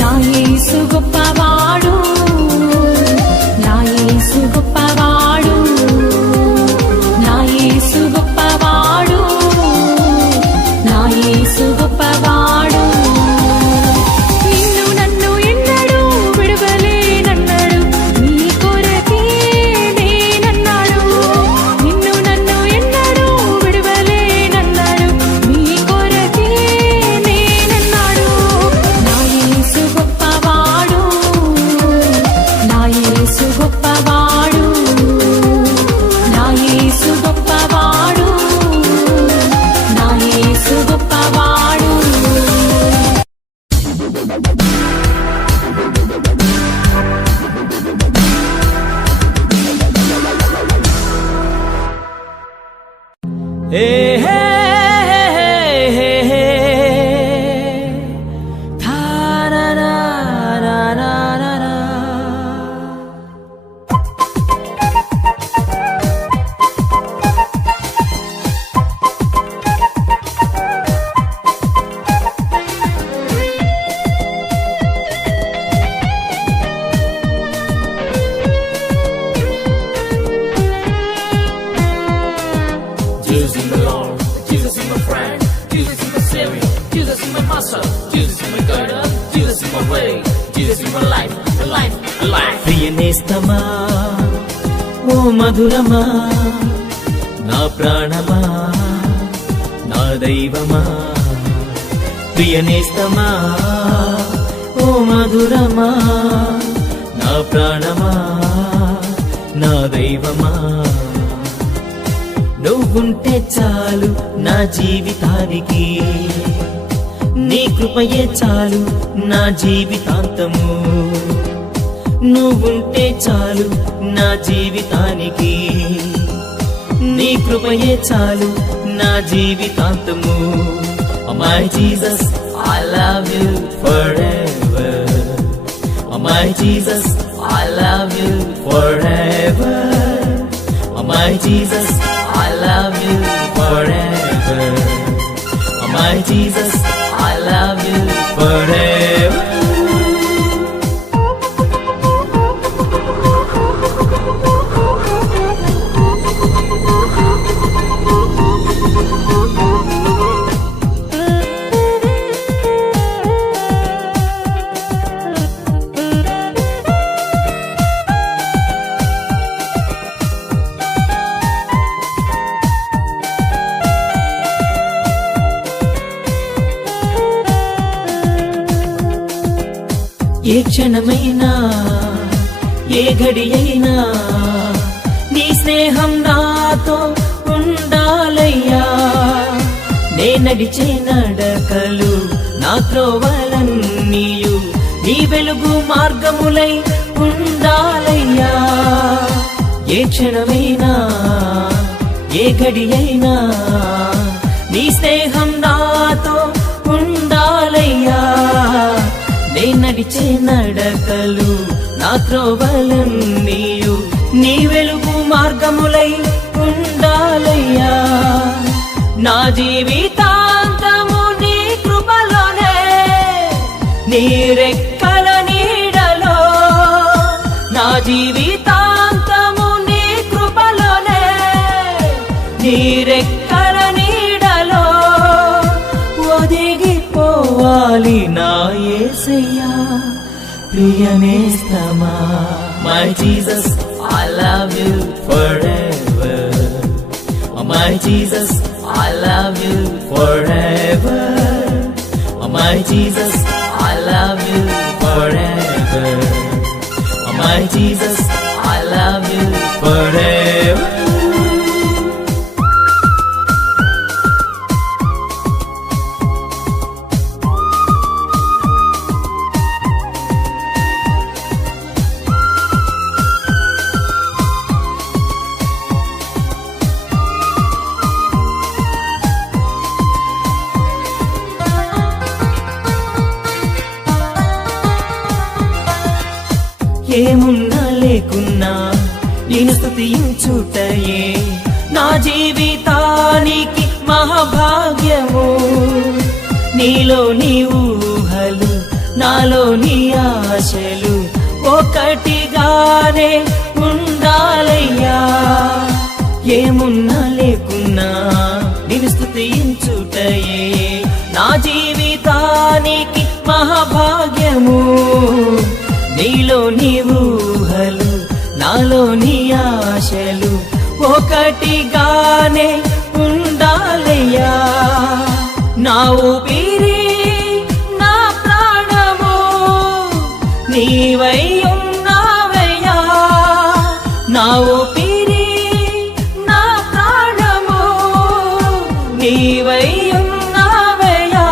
నా యేసు గొప్పవాడు, నా యేసు గొప్పవాడు, నా యేసు గొప్పవాడు, నా యేసు గొప్పవాడు. నిన్ను నన్ను ఎన్నడూ విడువలేనన్నాడు, నీ కొరకే నేనన్నాడు. నిన్ను నన్ను ఎన్నడూ విడువలేనన్నాడు, నీ కొరకే నేనన్నాడు. నా యేసు గొప్పవాడు, నా యేసు గొప్పవాడు, నా యేసు గొప్పవాడు, నా యేసు గొప్పవాడు. Hey, hey, hey, hey, hey. Ta na na na na na na. Jesus is my Lord, Jesus is my friend, Jesus is my Savior, Jesus is my Master, Jesus is my guide, Jesus is my way, Jesus is my life, my life, my life. ప్రియనేస్తమా ఓ మధురమా నా ప్రాణమా నా దైవమా. ప్రియనేస్తమా ఓ మధురమా నా ప్రాణమా నా దైవమా. నువ్వుంటే చాలు నా జీవితానికి, నీ కృపయే చాలు నా జీవితాంతము. నువ్వుంటే చాలు నా జీవితానికి, నీ కృపయే చాలు నా జీవితాంతము. Oh my Jesus, I love you forever. Oh my Jesus, I love you forever. Oh my Jesus, I love you forever. Oh my Jesus, I love you forever. ఏ క్షణమైనా ఏ ఘడి అయినా నీ స్నేహం నాతో ఉండాలయ్యా. నే నడిచే నడకలు నా త్రోవలన్నీయు నీ వెలుగు మార్గములై ఉండాలయ్యా. ఏ క్షణమైనా ఏ ఘడి అయినా నీ స్నేహం నాతో ఉండాలయ్యా. నే నడిచే నడకలు నా త్రోవలన్నీయు నీ వెలుగు మార్గములై ఉండాలయ్యా. నా జీవితాంతము నీ కృపలోనే, నీ రెక్కల నీడలో. నా జీవితాంతము నీ కృపలోనే, నీ రెక్కల నీడలో ఒదిగిపోవాలి నా యేసయ్యా ప్రియనేస్తమా. My Jesus, I love you forever. Oh my Jesus, I love you forever. Oh my Jesus, I love you forever. Oh my Jesus, I love you forever. ఏమున్నా లేకున్నా నేను స్తుతించుటయే నా జీవితానికి మహాభాగ్యము. నీలో నీ ఊహలు నాలోని ఆశలు ఒకటిగానే ఉండాలయ్యా. ఏమున్నా లేకున్నా నిన్ను స్తుతించుటయే నా జీవితానికి మహాభాగ్యము. నీలోని ఊహలు నాలోని ఆశలు ఒకటిగానే ఉండాలయ్యా. నా ఊపిరి నా ప్రాణము నీవై ఉన్నావయ్యా. నా ఊపిరి నా ప్రాణము నీవై ఉన్నావయ్యా.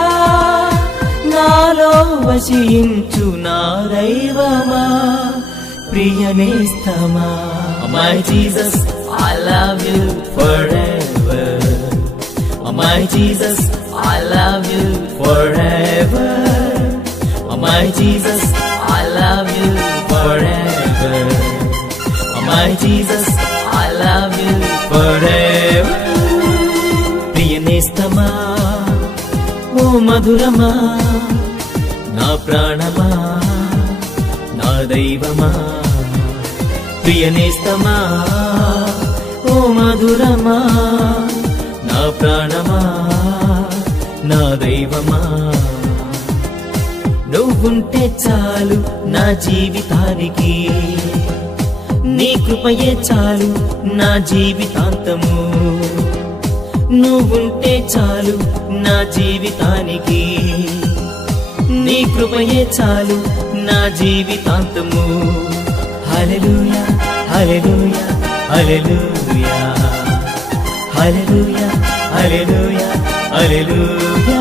నాలో వసించు నా దైవమా ప్రియనేస్తమా. My Jesus, I love you forever. My Jesus, I love you forever. My Jesus, I love you forever. My Jesus, I love you forever. ప్రియనేస్తమా ఓ మధురమా నా ప్రాణమా నా దైవమా. ప్రియనేస్తమా ఓ మధురమా నా ప్రాణమా నా దైవమా. నువ్వుంటే చాలు నా జీవితానికి, నీ కృపయే చాలు నా జీవితాంతము. నువ్వుంటే చాలు నా జీవితానికి, నీ కృపయే చాలు నా జీవితాంతము. హల్లెలూయా హల్లెలూయా హల్లెలూయా హల్లెలూయా హల్లెలూయా హల్లెలూయా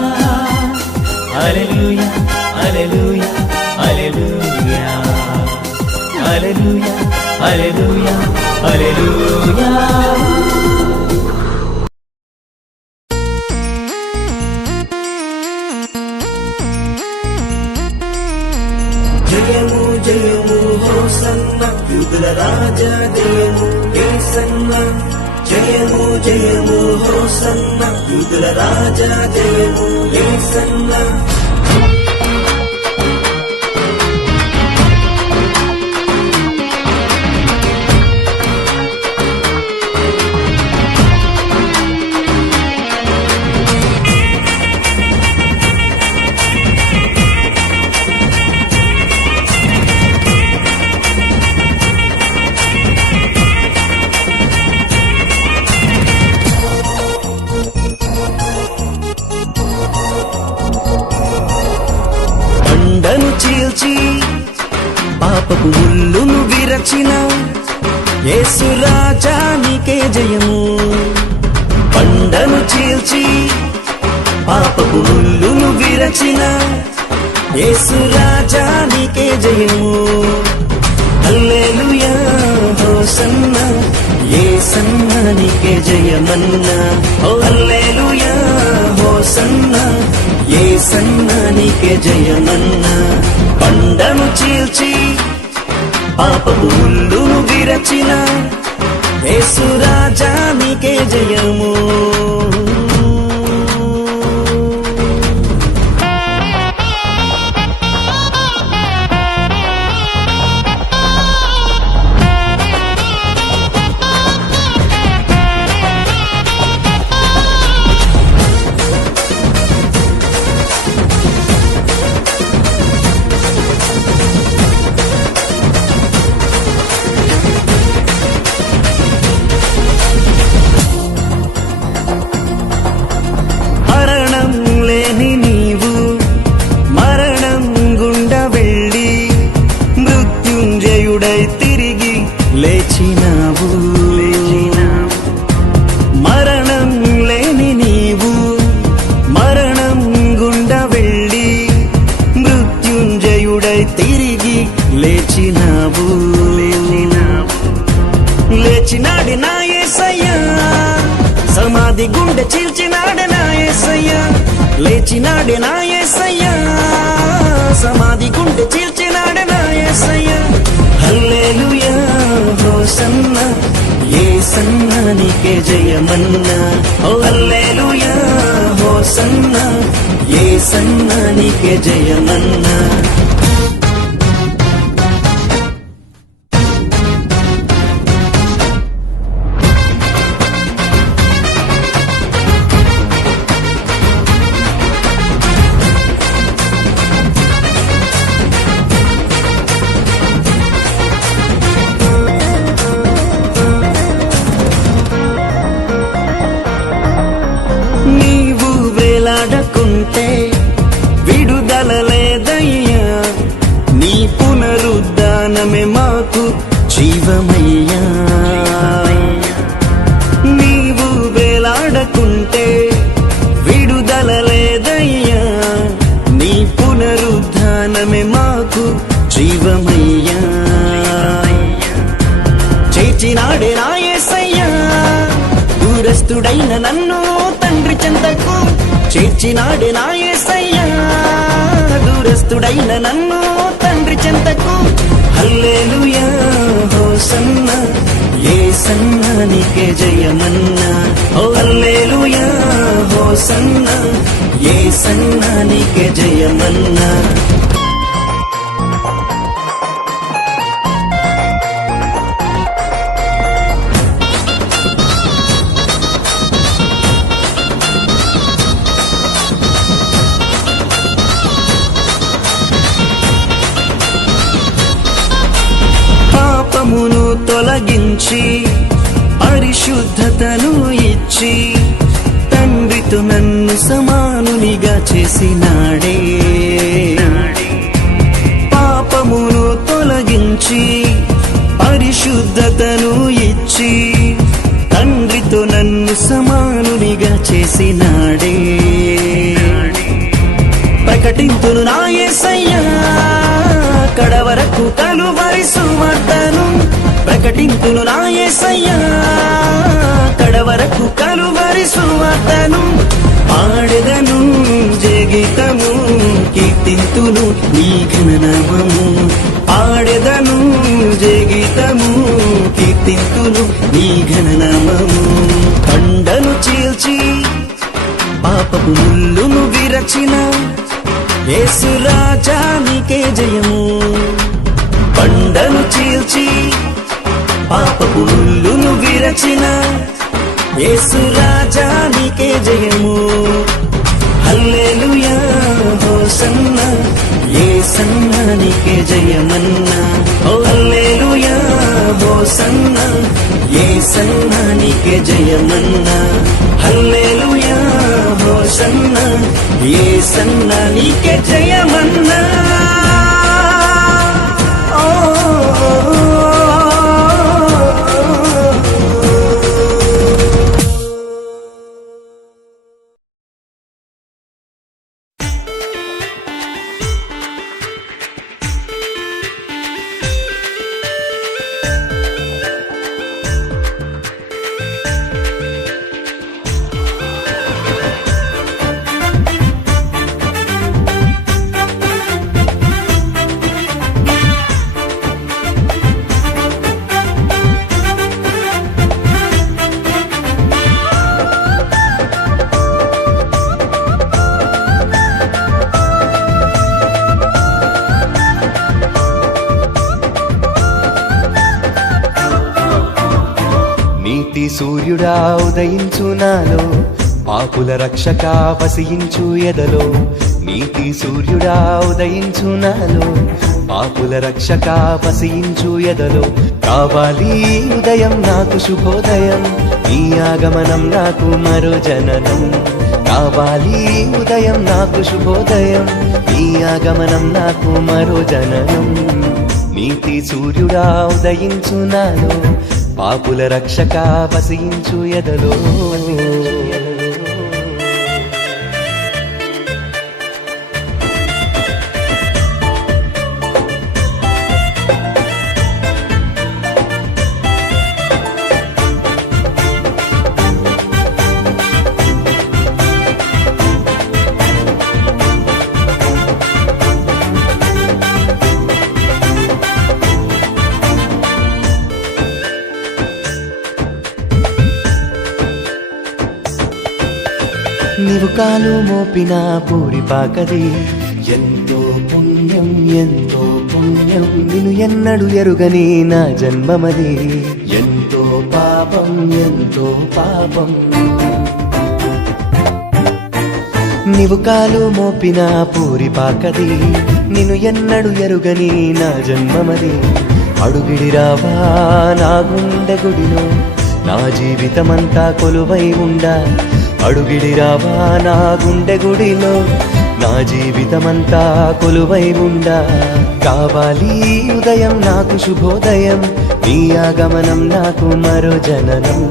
హల్లెలూయా హల్లెలూయా హల్లెలూయా హల్లెలూయా హల్లెలూయా హల్లెలూయా. జయము జయము హోసన్న యుగుల రాజా జయము యేసన్న. జయము జయము హోసన్న యుగుల రాజా జయము యేసన్న. బండను చీల్చి పాపపు ముల్లును విరచిన యేసు రాజా నీకే జయము. బండను చీల్చి పాపపు ముల్లును విరచిన యేసు రాజా నీకే జయము. హల్లెలూయా హోసన్న యేసన్న నీకే జయమన్నా. ఓ హల్లెలూయా హోసన్న యేసన్న నీకే జయమన్నా. బండను చీల్చి పాపపు ముల్లును విరచిన యేసు రాజా నీకే జయము. లేచినావు. మరణం లేని నీవు మరణం గుండా వెళ్ళి మృత్యుంజయుడై తిరిగి లేచినావు. లేచినాడు నా యేసయ్యా, సమాధి గుండె చీల్చినాడు నా యేసయ్యా. లేచినాడు నా యేసయ్యా, సమాధి గుండె చీల్చినాడు నా యేసయ్యా. హల్లెలూయా హోసన్న యేసన్న నీకే జయమన్నా. ఓ హల్లెలూయా హోసన్న యేసన్న యేసన్నా నీకే జయమన్నా. నీవు వేలాడకుంటే విడుదల లేదయ్యా, నీ పునరుద్ధానమే మాకు జీవమయ్యా. నీవు వేలాడకుంటే విడుదల లేదయ్యా, నీ పునరుద్ధానమే మాకు జీవమయ్యా. చేర్చినాడే నా యేసయ్యా దూరస్తుడైన నన్ను తండ్రి చెంతకు, చేర్చినాడే నా యేసయ్యా దూరస్తుడైన నన్ను తండ్రి చెంతకు. హల్లెలూయా హోసన్నా యేసన్నా నీకే జయమన్నా. ఓ హల్లెలూయా హోసన్నా యేసన్నా నీకే జయమన్నా. పాపమును తొలగించి పరిశుద్ధతను ఇచ్చి తండ్రితో నన్ను సమానునిగా చేసినాడే. పాపమును తొలగించి పరిశుద్ధతను ఇచ్చి తండ్రితో నన్ను సమానునిగా చేసినాడే. ప్రకటింతును నా యేసయ్యా కడవరకు కలువరి సువార్తను, ప్రకటింతును నా యేసయ్యా కడవరకు కలువరి సువార్తను. పాడెదను జయగీతము కీర్తింతును నీ ఘననామము, పాడెదను జయగీతము కీర్తింతును నీ ఘననామము. కొండను చీల్చి పాపపు ముల్లును విరచిన యేసు రాజా నీకే జయము. బండను చీల్చి పాపపు ముల్లును విరచిన యేసు రాజా నీకే జయము. హల్లెలూయా హోసన్నా యేసన్నా నీకే జయమన్నా. ఓ హల్లెలూయా హోసన్నా యేసన్నా నీకే జయమన్నా. హల్లెలూయా హోసన్నా యేసన్నా నీకే జయమన్నా. నీతి సూర్యుడా ఉదయించు నాలో, పాపుల రక్షక వసించు ఎదలో. నీతి సూర్యుడా ఉదయించు నాలో, పాపుల రక్షక వసించు ఎదలో. కావాలి ఉదయం నాకు శుభోదయం, నీ ఆగమనం నాకు మరో జననం. కావాలి ఉదయం నాకు శుభోదయం, నీ ఆగమనం నాకు మరో జననం. నీతి సూర్యుడా ఉదయించు నాలో, పాపుల రక్షక వసించు ఎదలో. నీవు కాలు మోపిన పూరి పాకది ఎంతో పుణ్యం ఎంతో పుణ్యం నిన్ను ఎన్నడు ఎరుగని నా జన్మమది ఎంతో పాపం ఎంతో పాపం నీవు కాలు మోపిన పూరి పాకది నిన్ను ఎన్నడు ఎరుగని నా జన్మమది అడుగిడిరావా నా గుండె గుడిలో నా జీవితమంతా కొలువై ఉండా అడుగిడిరావా నా గుండె గుడిలో నా జీవితమంతా కొలువై ఉండా కావాలి ఉదయం నాకు శుభోదయం నీ ఆగమనం నాకు మరో జననం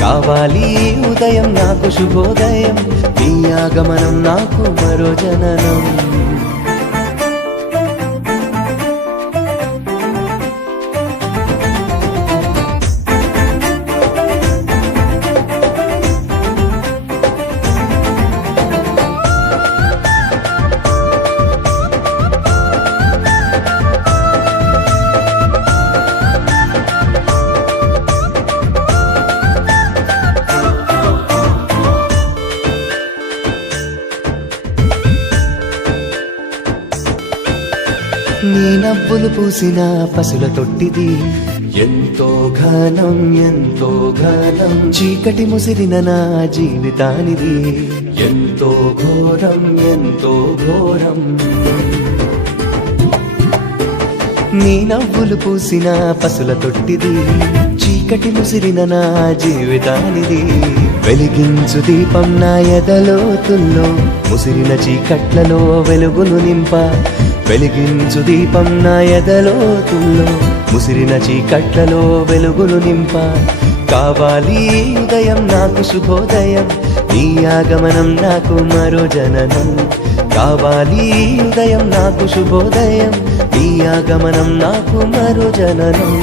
కావాలి ఉదయం నాకు శుభోదయం నీ ఆగమనం నాకు మరో జననం నీ నవ్వులు పూసిన పసుల తొట్టిది ఎంతో ఘనం ఎంతో ఘనం చీకటి ముసిరిన నా జీవితానిది ఎంతో ఘోరం ఎంతో ఘోరం నీ నవ్వులు పూసిన పసుల తొట్టిది చీకటి ముసిరిన నా జీవితానిది వెలిగించు దీపం నా ఎదలోతుల్లో ముసిరిన చీకట్లలో వెలుగును నింప వెలిగించు దీపం నా ఎదలోతుల్లో ముసిరిన చీకట్లలో వెలుగును నింప కావాలి ఉదయం నాకు శుభోదయం నీ ఆగమనం నాకు మరో జననం కావాలి ఉదయం నాకు శుభోదయం నీ ఆగమనం నాకు మరో జననం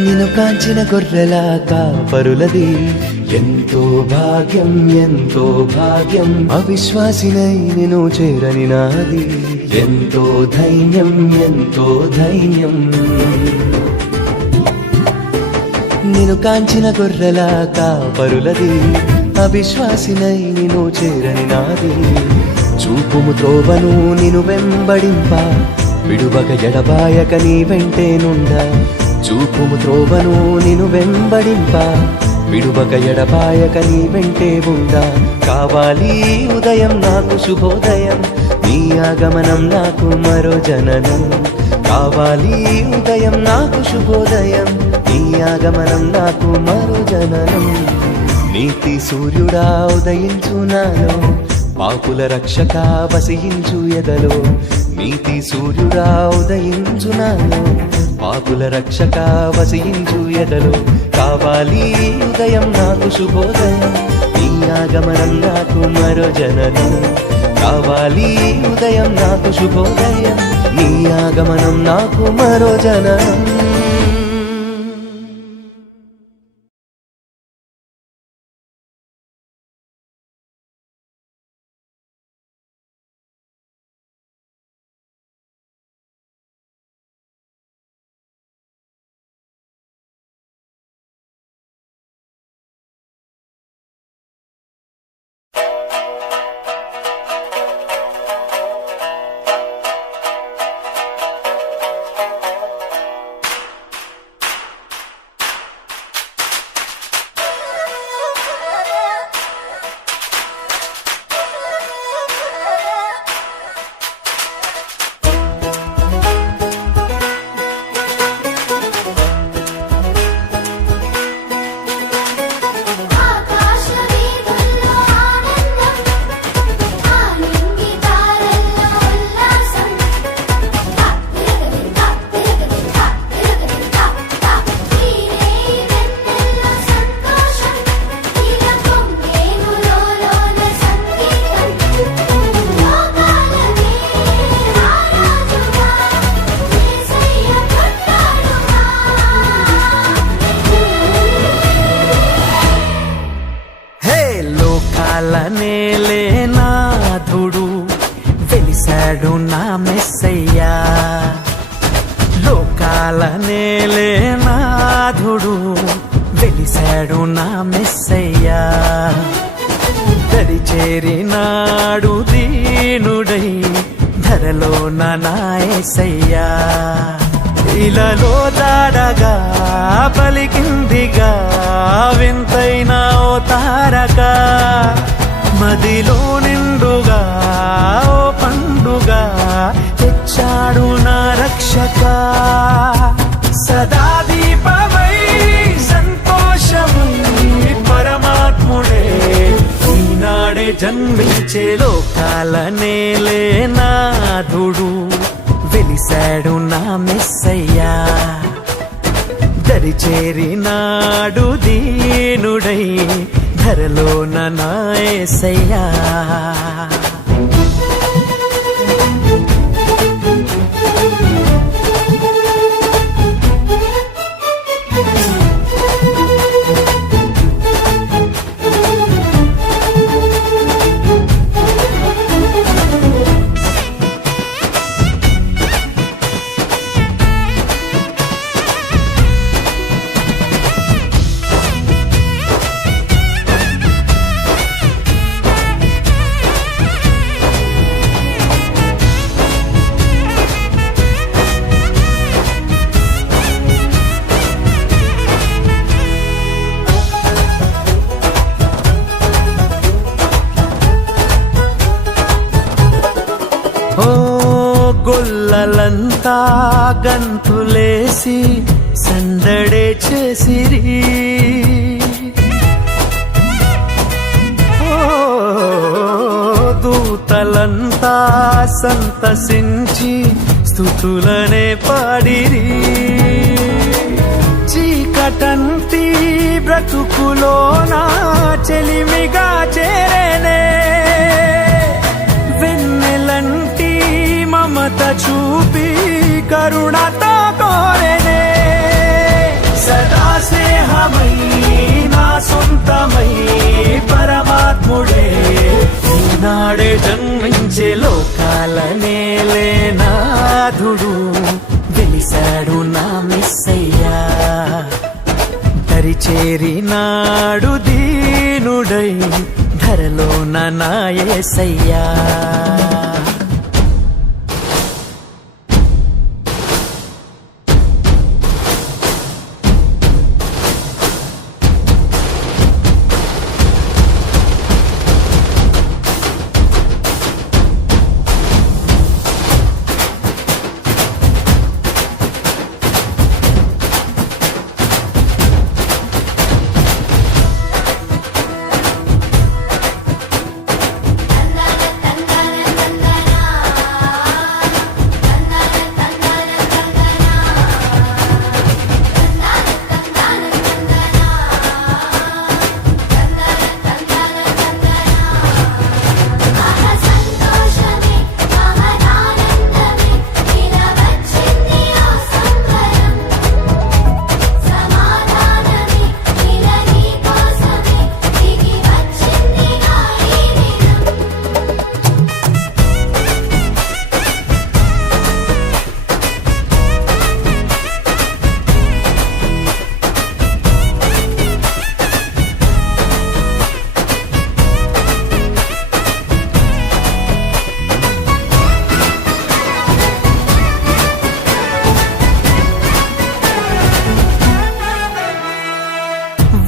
నిన్ను కాంచిన గొర్రెల కాపరులది ఎంతో భాగ్యం ఎంతో భాగ్యం అవిశ్వాసినై నిన్ను చేరని నాది ఎంతో ధైర్యం ఎంతో ధైర్యం నిన్ను కాంచిన గొర్రెల కాపరులది అవిశ్వాసినై నిన్ను చేరని నాది చూపుము త్రోవను నిన్ను వెంబడింప విడువక ఎడబాయక నీ వెంటే నుండా చూపుము త్రోవను నిన్ను వెంబడింప విడువక ఎడబాయక నీ వెంటే ఉండా కావాలి ఉదయం నాకు శుభోదయం నీ ఆగమనం నాకు మరో జననం కావాలి ఉదయం నాకు శుభోదయం నీ ఆగమనం నాకు మరో జననం నీతి సూర్యుడా ఉదయించు నాలో పాపుల రక్షక వసించు ఎదలో నీతి సూర్యుడా ఉదయించు నాలో పాపుల రక్షక వసించు ఎదలో కావాలి ఉదయం నాకు శుభోదయం నీ ఆగమనం నాకు మరో జననం కావాలి ఉదయం నాకు శుభోదయం నీ ఆగమనం నాకు మరో జననం నా మెస్సయ్యా. లోకాల నేలే నాథుడు వెలిశాడు నా మెస్సయ్యా. దరిచేరినాడు దీనుడై ధరలోన నా యేసయ్యా. ఇలలో దాడగా పలికిందిగా వింతైన ఓ తారక. మదిలో నిండుగా ఓ పండుగా తెచ్చాడు నా రక్షక. సదా దీపమై సంతోషమై పరమాత్ముడే ఈనాడే జన్మించే లోకాల నేలే నాథుడు వెలిశాడు నా మెస్సయ్యా. దరిచేరినాడు దీనుడై ధరలోన నా యేసయ్యా. గొల్లలంతా గంతులేసి సందడే చేసిరి. దూతలంతా సంతసించి స్తుతులనే పాడిరి. చీకటంటి బ్రతుకులోన చెలిమిగా చేరేనే వెన్నెలంటి మమత చూపి కరుణతో కోరెనే. సదా స్నేహమై నా సొంతమై పరమాత్ముడే ఈనాడే జన్మించే లోకాల నేలే నాథుడు వెలిశాడు నా మెస్సయ్యా. దరిచేరినాడు దీనుడై ధరలోన నా యేసయ్యా.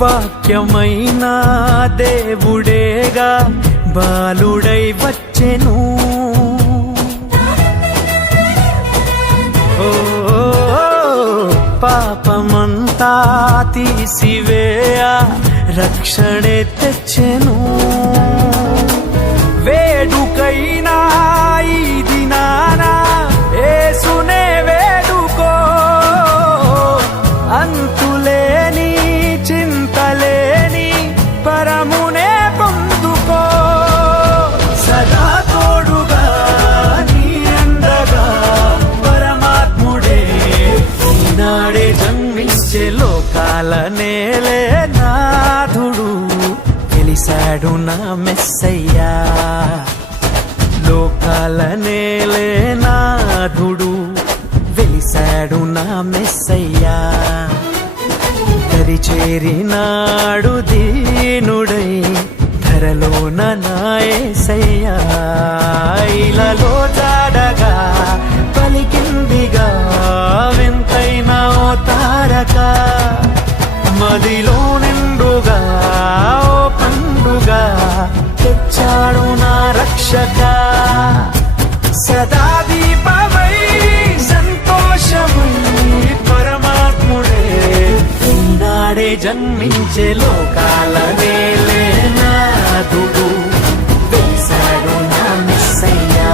వాక్యమైన దేవుడేగా బాలుడై వచ్చెను. ఓ పాపమంతా తీసివేయ రక్షణే తెచ్చెను. వేడుకైనా ఈ దినాన యేసునే వేడుకో. అంతులేని చింతలేని పరమునే పొందుకో. సదా తోడుగా నీ అందగా పరమాత్ముడే ఈనాడే జన్మించే లోకాల నేలే నాథుడు వెలిశాడు నా మెస్సయ్యా. లోకాల నా మెస్సయ్యా దరిచేరినాడు దీనుడై ధరలోన నా యేసయ్యా ఇలలో జాడగా పలికిందిగా వింతైన ఓ తారక మదిలో నిండుగా ఓ పండుగా తెచ్చాడు నా రక్షక సదా దీపమై సంతోషమై పరమాత్ముడే ఈనాడే జన్మించే లోకాల నేలేనాదుడు వేశాడు నా మెస్సయ్యా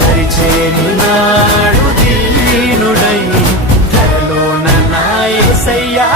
దరిచేరినాడు దీనుడై ధరలోన నా యేసయ్యా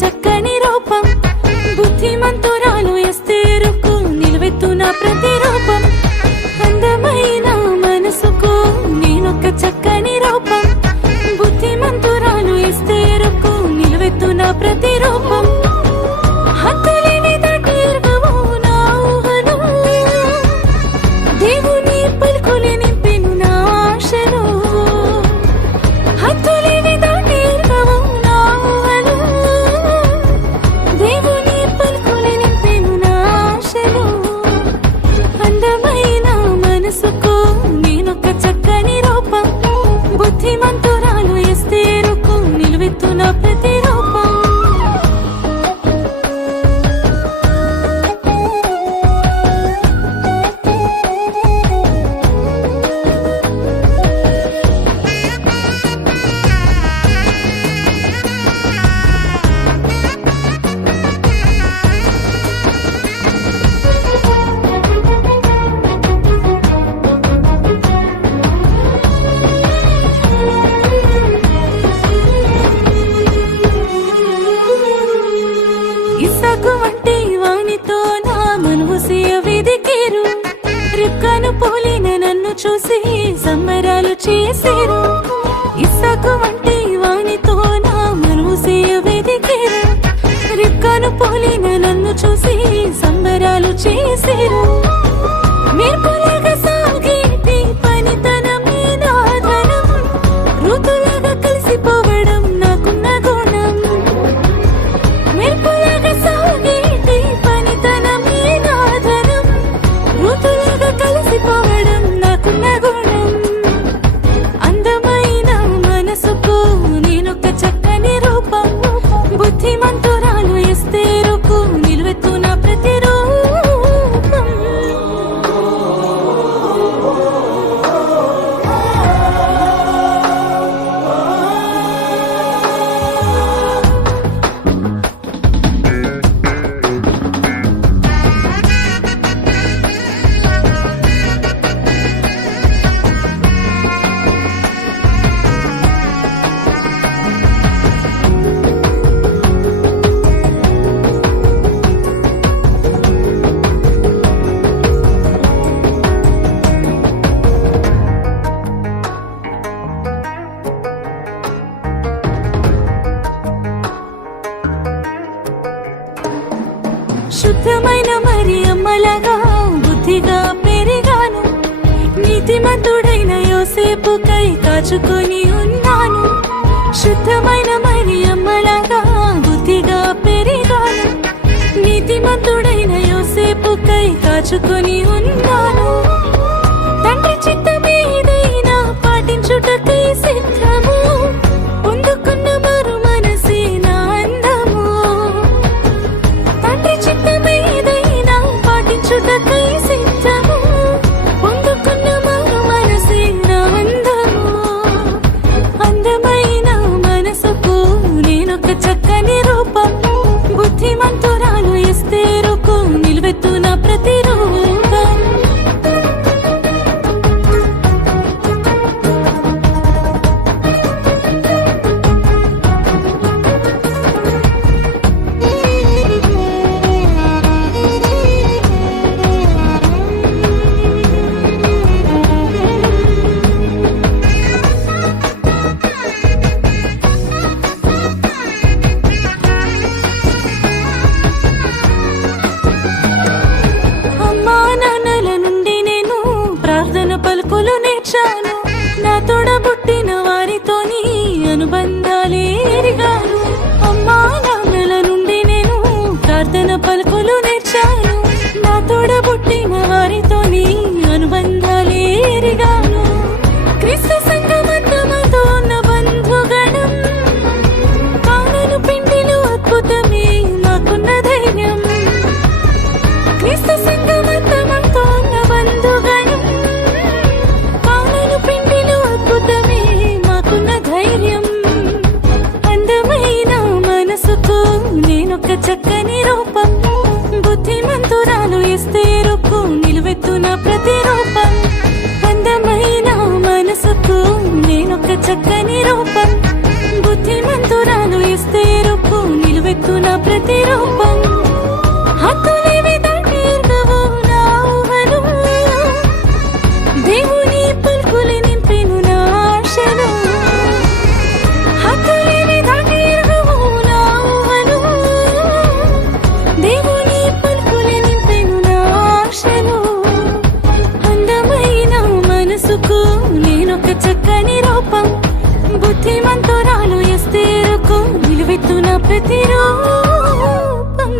చక్కని రూపం బుద్ధిమంతురాలు ఎస్తేరుకు నిలువెత్తున ప్రతిరూపం అందమైన మనసుకు నేనొక చక్కని రూపం బుద్ధిమంతురాలు ఎస్తేరుకు నిలువెత్తున ప్రతిరూపం హద్దులేని దాటిర్గవు నా ఊహను దేవుని పలుకులే నింపెను నా ఆశను హద్దులేని దాటిర్గవు నా ఊహను దేవుని పలుకులే నింపెను నా ఆశను అందమైన మనసుకు నేనొక చక్కని రూపం బుద్ధిమంతురాలు ఎస్తేరుకు నిలువెత్తున ప్రతిరూపం ఇస్సాకు వంటి వానితో నా మనువు వెదికేరు రిబ్కాను పోలిన నన్ను చూసి సంబరాలు చేసేరు ఇస్సాకు వంటి వానితో నా మనువు వెదికేరు రిబ్కాను పోలిన నన్ను చూసి సంబరాలు చేసేరు మెరుపులాగా సాగేటి పనితనమే నా ధనం ఋతులాగా కలిసిపోవడం నాకున్న గుణం మెరుపులాగా సాగేటి పనితనమే నా ధనం ఋతులాగా కలిసిపోవడం నాకున్న గుణం అందమైన మనసుకు నేనొక చక్కని రూపం బుద్ధిమంతురాలు ఎస్తేరుకు నిలువెత్తున ప్రతిరూపం శుద్ధమైన మరి అమ్మలాగా బుద్ధిగా పెరిగాను నీతిమంతుడైన యోసేపుకై కాచుకొని ఉన్నాను శుద్ధమైన దాచుకొని ఉన్నాను. తండ్రి చిత్తమేదైనా పాటించుటకై సిద్ధము. పొందుకున్న మరు మనసే నా అందము. తండ్రి చిత్తమేదైనా పాటించుటకై సిద్ధము. పొందుకున్న మరు మనసే నా అందము. అందమైన మనసుకు నేనొక చక్కని రూపం. బుద్ధిమంతురాలు ఎస్తేరుకు నిలువెత్తున ప్రతిరూపం. అమ్మా నాన్నల నుండి నేను ప్రార్థన పలుకులు నేర్చాను. నా తోడబుట్టిన వారితోని అనుబంధాలే ఎరిగాను. అమ్మా నాన్నల నుండి నేను ప్రార్థన పలుకులు నేర్చాను. నా తోడబుట్టిన వారితోని అనుబంధాలే ఎరిగాను. క్రీస్తు సంగమంతమతో ఉన్న బంధుగణం. కానను పిండిలు అద్భుతమే మాకున్న ధైర్యం. క్రీస్తు సంగమంతమంతో ఉన్న బంధుగణం. కానను పిండిలు అద్భుతమే మాకున్న ధైర్యం. అందమైన మనసుకు నేనొక చక్కని రూపం. బుద్ధిమంతురాలు ఎస్తేరుకు నిలువెత్తున ప్రతిరూపం. అందమైన మనసుకు నేనొక చక్కని రూపం. బుద్ధిమంతురాలు ఎస్తేరుకు నిలువెత్తున ప్రతిరూపం. హద్దులేవి దాటి ఎరుగవు నా ఊహలు. దేవుని పలుకులు నింపెను నా ఆశలు. హద్దులేవి దాటి ఎరుగవు నా ఊహలు. దేవుని పలుకులు నింపెను నా ఆశలు. అందమైన మనసుకు నేనొక చక్కని రూపం. బుద్ధిమంతురాలు ఎస్తేరుకు నిలువెత్తున ప్రతిరూపం.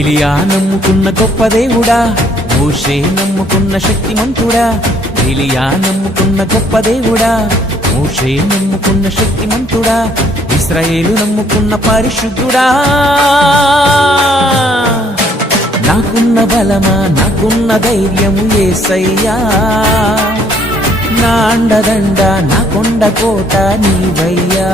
ఏలియా నమ్ముకున్న గొప్ప దేవుడా, మోషే నమ్ముకున్న శక్తిమంతుడా. ఏలియా నమ్ముకున్న గొప్ప దేవుడా, మోషే నమ్ముకున్న శక్తిమంతుడా. ఇశ్రాయేలు నమ్ముకున్న పరిశుద్ధుడా. నాకున్న బలమా, నాకున్న ధైర్యము యేసయ్యా. నా అండదండ, నా కొండ కోట నీవయ్యా.